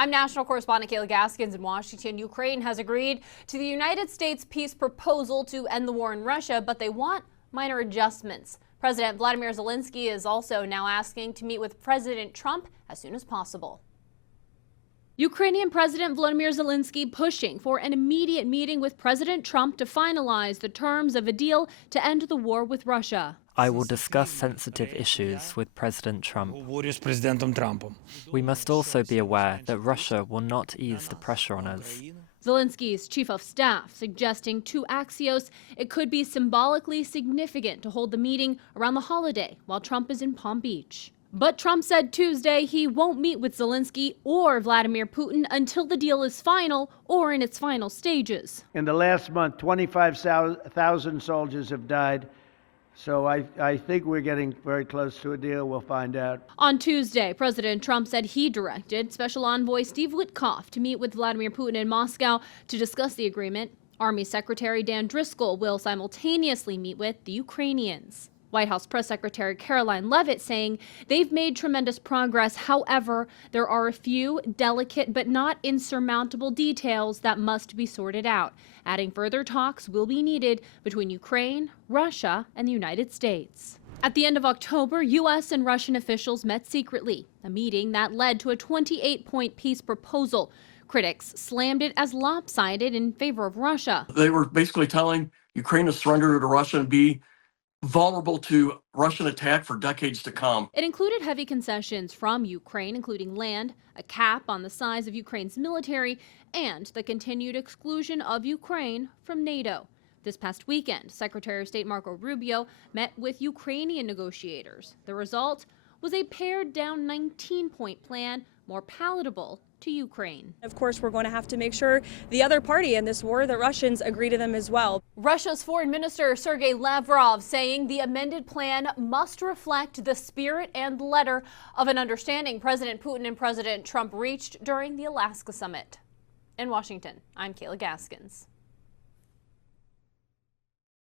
I'm national correspondent Kayla Gaskins in Washington. Ukraine has agreed to the United States peace proposal to end the war in Russia, but they want minor adjustments. President Vladimir Zelensky is also now asking to meet with President Trump as soon as possible. Ukrainian President Vladimir Zelensky pushing for an immediate meeting with President Trump to finalize the terms of a deal to end the war with Russia. I will discuss sensitive issues with President Trump. We must also be aware that Russia will not ease the pressure on us. Zelensky's chief of staff suggesting to Axios it could be symbolically significant to hold the meeting around the holiday while Trump is in Palm Beach. But Trump said Tuesday he won't meet with Zelensky or Vladimir Putin until the deal is final or in its final stages. In the last month, 25,000 soldiers have died. So I think we're getting very close to a deal. We'll find out. On Tuesday, President Trump said he directed Special Envoy Steve Witkoff to meet with Vladimir Putin in Moscow to discuss the agreement. Army Secretary Dan Driscoll will simultaneously meet with the Ukrainians. White House Press Secretary Caroline Leavitt saying they've made tremendous progress. However, there are a few delicate but not insurmountable details that must be sorted out. Adding further talks will be needed between Ukraine, Russia, and the United States. At the end of October, U.S. and Russian officials met secretly, a meeting that led to a 28-point peace proposal. Critics slammed it as lopsided in favor of Russia. They were basically telling Ukraine to surrender to Russia and be vulnerable to Russian attack for decades to come. It included heavy concessions from Ukraine, including land, a cap on the size of Ukraine's military, and the continued exclusion of Ukraine from NATO. This past weekend, Secretary of State Marco Rubio met with Ukrainian negotiators. The result was a pared-down 19-point plan, more palatable to Ukraine. Of course, we're going to have to make sure the other party in this war, the Russians, agree to them as well. Russia's Foreign Minister Sergei Lavrov saying the amended plan must reflect the spirit and letter of an understanding President Putin and President Trump reached during the Alaska summit. In Washington, I'm Kayla Gaskins.